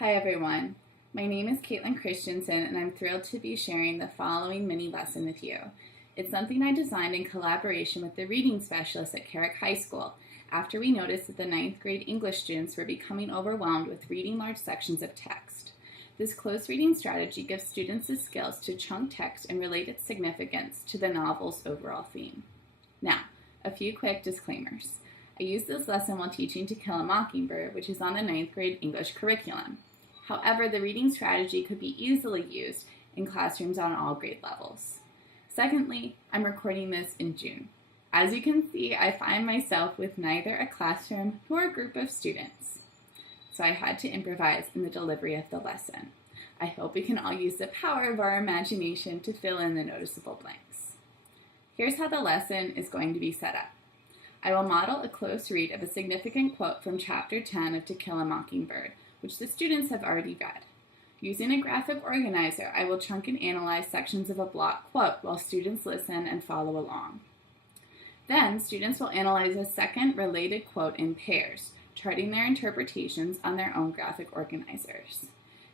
Hi everyone, my name is Caitlin Christensen and I'm thrilled to be sharing the following mini lesson with you. It's something I designed in collaboration with the reading specialist at Carrick High School after we noticed that the 9th grade English students were becoming overwhelmed with reading large sections of text. This close reading strategy gives students the skills to chunk text and relate its significance to the novel's overall theme. Now, a few quick disclaimers. I used this lesson while teaching To Kill a Mockingbird, which is on the 9th grade English curriculum. However, the reading strategy could be easily used in classrooms on all grade levels. Secondly, I'm recording this in June. As you can see, I find myself with neither a classroom nor a group of students. So I had to improvise in the delivery of the lesson. I hope we can all use the power of our imagination to fill in the noticeable blanks. Here's how the lesson is going to be set up. I will model a close read of a significant quote from Chapter 10 of To Kill a Mockingbird, which the students have already read. Using a graphic organizer, I will chunk and analyze sections of a block quote while students listen and follow along. Then, students will analyze a second related quote in pairs, charting their interpretations on their own graphic organizers.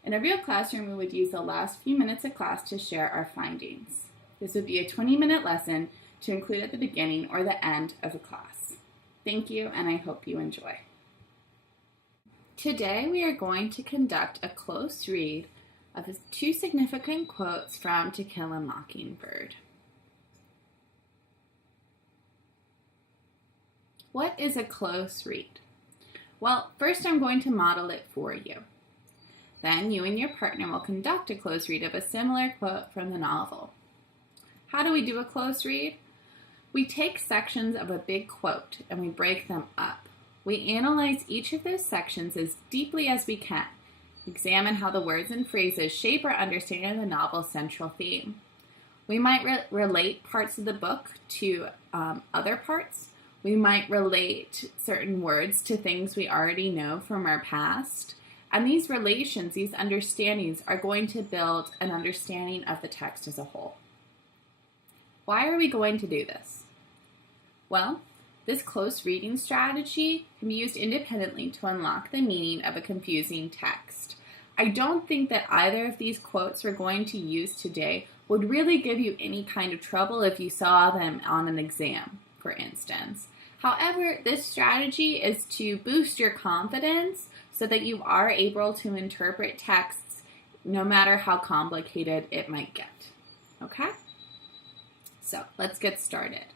In a real classroom, we would use the last few minutes of class to share our findings. This would be a 20-minute lesson to include at the beginning or the end of a class. Thank you, and I hope you enjoy. Today we are going to conduct a close read of the two significant quotes from To Kill a Mockingbird. What is a close read? Well, first I'm going to model it for you. Then you and your partner will conduct a close read of a similar quote from the novel. How do we do a close read? We take sections of a big quote and we break them up. We analyze each of those sections as deeply as we can, examine how the words and phrases shape our understanding of the novel's central theme. We might relate parts of the book to other parts. We might relate certain words to things we already know from our past. And these relations, these understandings, are going to build an understanding of the text as a whole. Why are we going to do this? Well, this close reading strategy can be used independently to unlock the meaning of a confusing text. I don't think that either of these quotes we're going to use today would really give you any kind of trouble if you saw them on an exam, for instance. However, this strategy is to boost your confidence so that you are able to interpret texts no matter how complicated it might get. Okay? So, let's get started.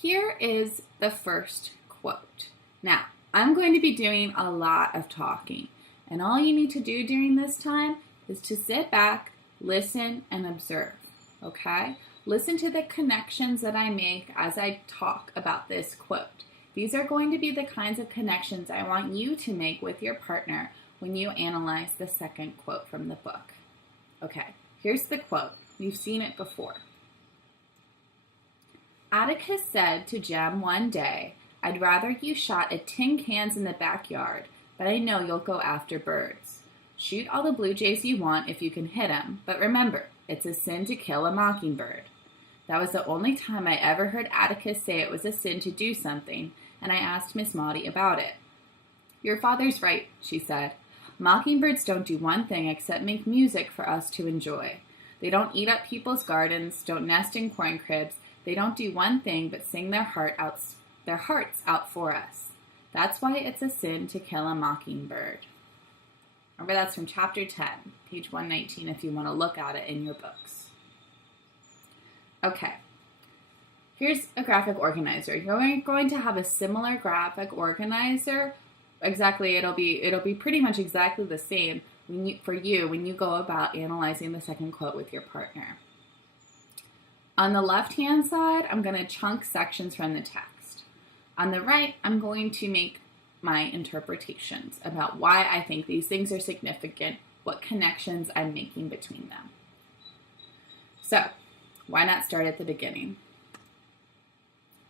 Here is the first quote. Now, I'm going to be doing a lot of talking, and all you need to do during this time is to sit back, listen, and observe, okay? Listen to the connections that I make as I talk about this quote. These are going to be the kinds of connections I want you to make with your partner when you analyze the second quote from the book. Okay, here's the quote. You've seen it before. Atticus said to Jem one day, "I'd rather you shot at tin cans in the backyard, but I know you'll go after birds. Shoot all the blue jays you want if you can hit 'em, but remember, it's a sin to kill a mockingbird." That was the only time I ever heard Atticus say it was a sin to do something, and I asked Miss Maudie about it. "Your father's right," she said. "Mockingbirds don't do one thing except make music for us to enjoy. They don't eat up people's gardens, don't nest in corn cribs. They don't do one thing but sing their hearts out for us. That's why it's a sin to kill a mockingbird." Remember, that's from Chapter 10, page 119, if you want to look at it in your books. Okay, here's a graphic organizer. You're going to have a similar graphic organizer. Exactly, it'll be pretty much exactly the same for you when you go about analyzing the second quote with your partner. On the left-hand side, I'm going to chunk sections from the text. On the right, I'm going to make my interpretations about why I think these things are significant, what connections I'm making between them. So, why not start at the beginning?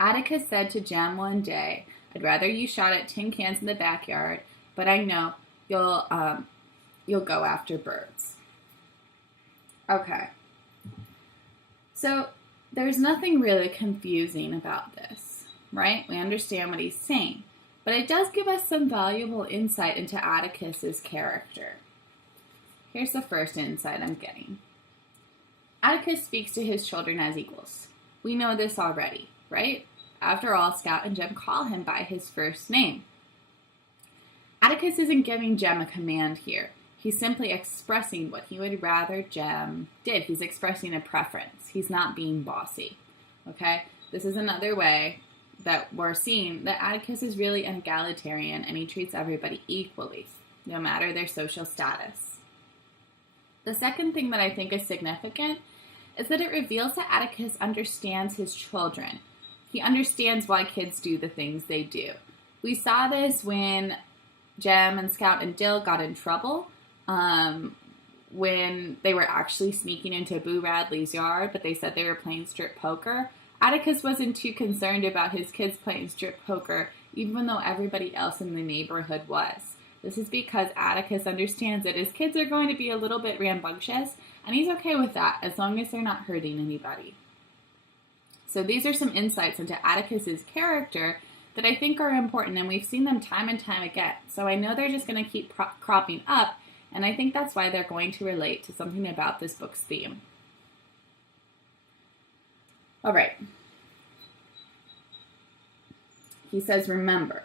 Atticus said to Jem one day, "I'd rather you shot at tin cans in the backyard, but I know you'll go after birds." Okay. So there's nothing really confusing about this, right? We understand what he's saying. but it does give us some valuable insight into Atticus's character. Here's the first insight I'm getting. Atticus speaks to his children as equals. We know this already, right? After all, Scout and Jem call him by his first name. Atticus isn't giving Jem a command here. He's simply expressing what he would rather Jem did. He's expressing a preference. He's not being bossy, okay? This is another way that we're seeing that Atticus is really an egalitarian and he treats everybody equally, no matter their social status. The second thing that I think is significant is that it reveals that Atticus understands his children. He understands why kids do the things they do. We saw this when Jem and Scout and Dill got in trouble when they were actually sneaking into Boo Radley's yard, but they said they were playing strip poker. Atticus wasn't too concerned about his kids playing strip poker, even though everybody else in the neighborhood was. This is because Atticus understands that his kids are going to be a little bit rambunctious, and he's okay with that as long as they're not hurting anybody. So these are some insights into Atticus's character that I think are important, and we've seen them time and time again. So I know they're just going to keep cropping up, and I think that's why they're going to relate to something about this book's theme. All right. He says, remember,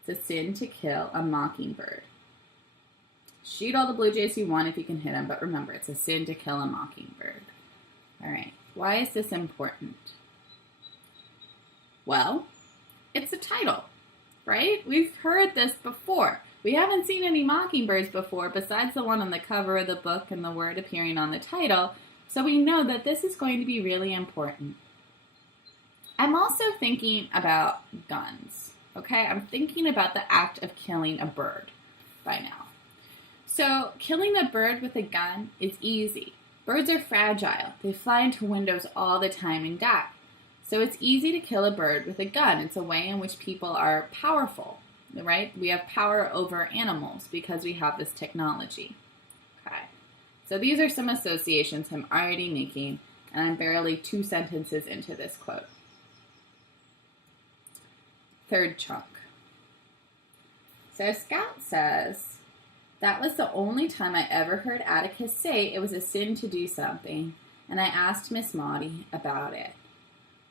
it's a sin to kill a mockingbird. Shoot all the blue jays you want if you can hit them, but remember, it's a sin to kill a mockingbird. All right. Why is this important? Well, it's a title, right? We've heard this before. We haven't seen any mockingbirds before besides the one on the cover of the book and the word appearing on the title, so we know that this is going to be really important. I'm also thinking about guns, okay? I'm thinking about the act of killing a bird by now. So killing a bird with a gun is easy. Birds are fragile. They fly into windows all the time and die. So it's easy to kill a bird with a gun. It's a way in which people are powerful, right? We have power over animals because we have this technology. Okay. So these are some associations I'm already making, and I'm barely 2 sentences into this quote. Third chunk. So Scout says, that was the only time I ever heard Atticus say it was a sin to do something, and I asked Miss Maudie about it.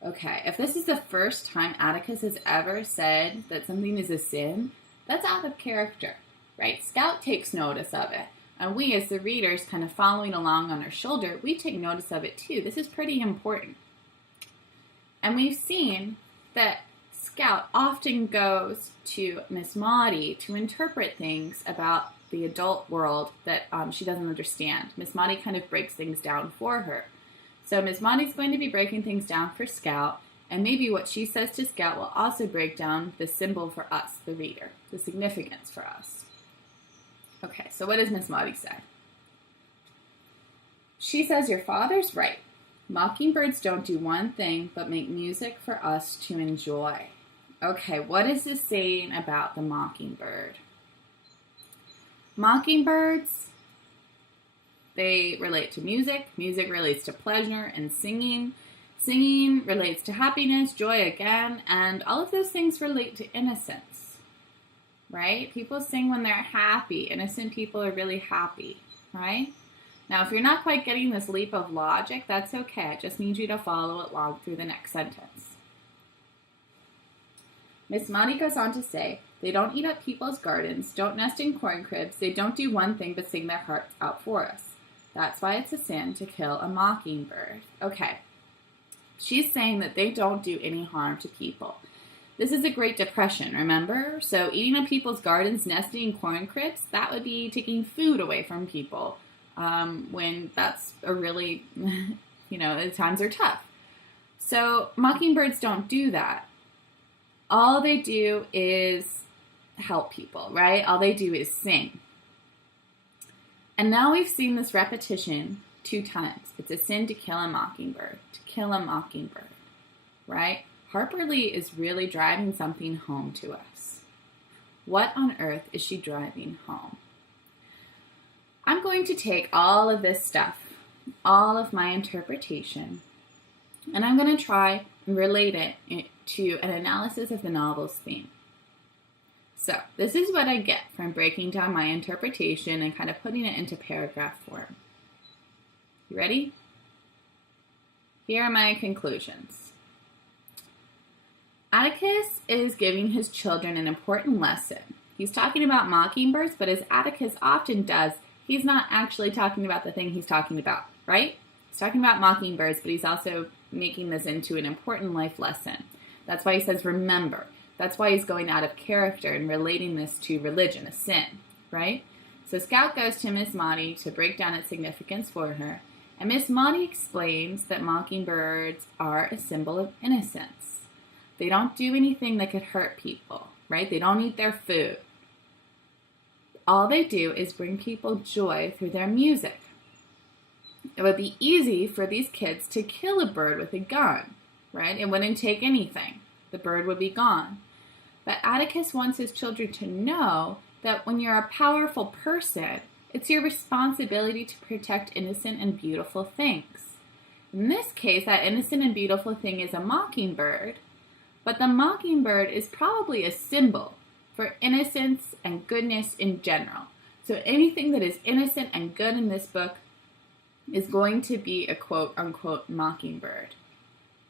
Okay, if this is the first time Atticus has ever said that something is a sin, that's out of character, right? Scout takes notice of it, and we as the readers kind of following along on our shoulder, we take notice of it too. This is pretty important. And we've seen that Scout often goes to Miss Maudie to interpret things about the adult world that she doesn't understand. Miss Maudie kind of breaks things down for her. So Miss Maudie's going to be breaking things down for Scout, and maybe what she says to Scout will also break down the symbol for us, the reader, the significance for us. Okay, so what does Miss Maudie say? She says, your father's right. Mockingbirds don't do one thing but make music for us to enjoy. Okay, what is this saying about the mockingbird? Mockingbirds, they relate to music. Music relates to pleasure and singing. Singing relates to happiness, joy again, and all of those things relate to innocence, right? People sing when they're happy. Innocent people are really happy, right? Now, if you're not quite getting this leap of logic, that's okay. I just need you to follow it along through the next sentence. Miss Maudie goes on to say, they don't eat up people's gardens, don't nest in corn cribs, they don't do one thing but sing their hearts out for us. That's why it's a sin to kill a mockingbird. Okay, she's saying that they don't do any harm to people. This is a Great Depression, remember? So eating up people's gardens, nesting in corn cribs, that would be taking food away from people when that's a really, the times are tough. So mockingbirds don't do that. All they do is help people, right? All they do is sing. And now we've seen this repetition 2 times. It's a sin to kill a mockingbird, right? Harper Lee is really driving something home to us. What on earth is she driving home? I'm going to take all of this stuff, all of my interpretation, and I'm going to try and relate it to an analysis of the novel's theme. So this is what I get from breaking down my interpretation and kind of putting it into paragraph form. You ready? Here are my conclusions. Atticus is giving his children an important lesson. He's talking about mockingbirds, but as Atticus often does, he's not actually talking about the thing he's talking about, right? He's talking about mockingbirds, but he's also making this into an important life lesson. That's why he says, remember. That's why he's going out of character and relating this to religion, a sin, right? So Scout goes to Miss Maudie to break down its significance for her, and Miss Maudie explains that mockingbirds are a symbol of innocence. They don't do anything that could hurt people, right? They don't eat their food. All they do is bring people joy through their music. It would be easy for these kids to kill a bird with a gun, right? It wouldn't take anything. The bird would be gone. But Atticus wants his children to know that when you're a powerful person, it's your responsibility to protect innocent and beautiful things. In this case, that innocent and beautiful thing is a mockingbird, but the mockingbird is probably a symbol for innocence and goodness in general. So anything that is innocent and good in this book is going to be a quote-unquote mockingbird.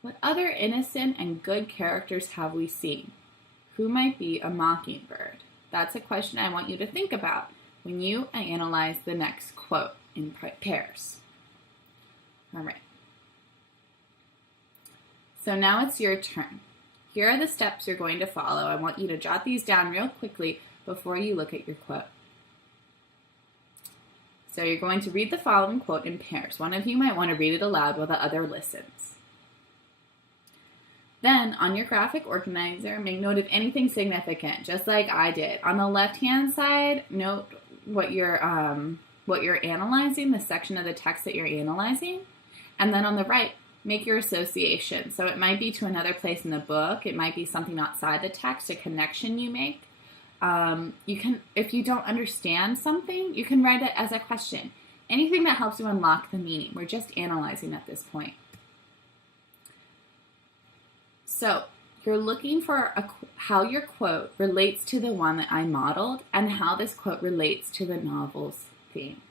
What other innocent and good characters have we seen? Who might be a mockingbird? That's a question I want you to think about when you analyze the next quote in pairs. All right. So now it's your turn. Here are the steps you're going to follow. I want you to jot these down real quickly before you look at your quote. So you're going to read the following quote in pairs. One of you might want to read it aloud while the other listens. Then, on your graphic organizer, make note of anything significant, just like I did. On the left-hand side, note what you're analyzing, the section of the text that you're analyzing. And then on the right, make your association. So it might be to another place in the book. It might be something outside the text, a connection you make. You can, if you don't understand something, you can write it as a question. Anything that helps you unlock the meaning. We're just analyzing at this point. So you're looking for how your quote relates to the one that I modeled and how this quote relates to the novel's theme,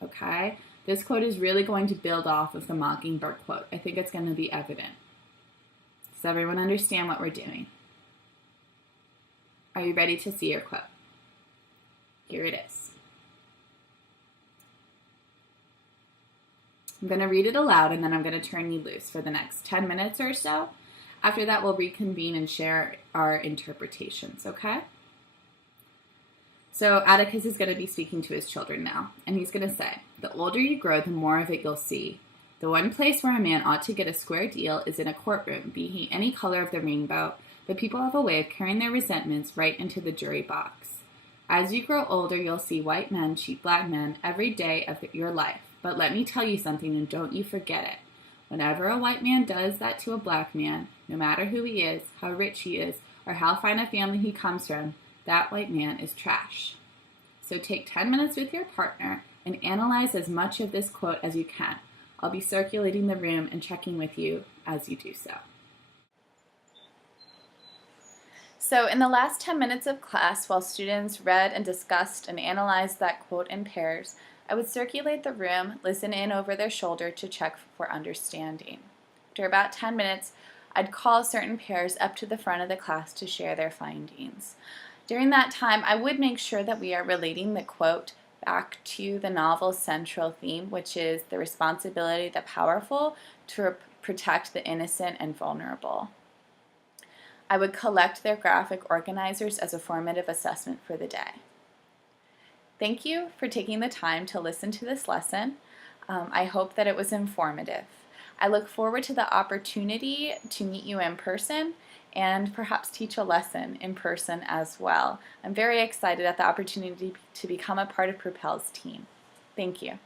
okay? This quote is really going to build off of the mockingbird quote. I think it's going to be evident. Does everyone understand what we're doing? Are you ready to see your quote? Here it is. I'm going to read it aloud and then I'm going to turn you loose for the next 10 minutes or so. After that, we'll reconvene and share our interpretations, okay? So Atticus is going to be speaking to his children now, and he's going to say, the older you grow, the more of it you'll see. The one place where a man ought to get a square deal is in a courtroom, be he any color of the rainbow, but people have a way of carrying their resentments right into the jury box. As you grow older, you'll see white men cheat black men every day of your life. But let me tell you something, and don't you forget it. Whenever a white man does that to a black man, no matter who he is, how rich he is, or how fine a family he comes from, that white man is trash. So take 10 minutes with your partner and analyze as much of this quote as you can. I'll be circulating the room and checking with you as you do so. So in the last 10 minutes of class, while students read and discussed and analyzed that quote in pairs, I would circulate the room, listen in over their shoulder to check for understanding. After about 10 minutes, I'd call certain pairs up to the front of the class to share their findings. During that time, I would make sure that we are relating the quote back to the novel's central theme, which is the responsibility of the powerful to protect the innocent and vulnerable. I would collect their graphic organizers as a formative assessment for the day. Thank you for taking the time to listen to this lesson. I hope that it was informative. I look forward to the opportunity to meet you in person and perhaps teach a lesson in person as well. I'm very excited at the opportunity to become a part of Propel's team. Thank you.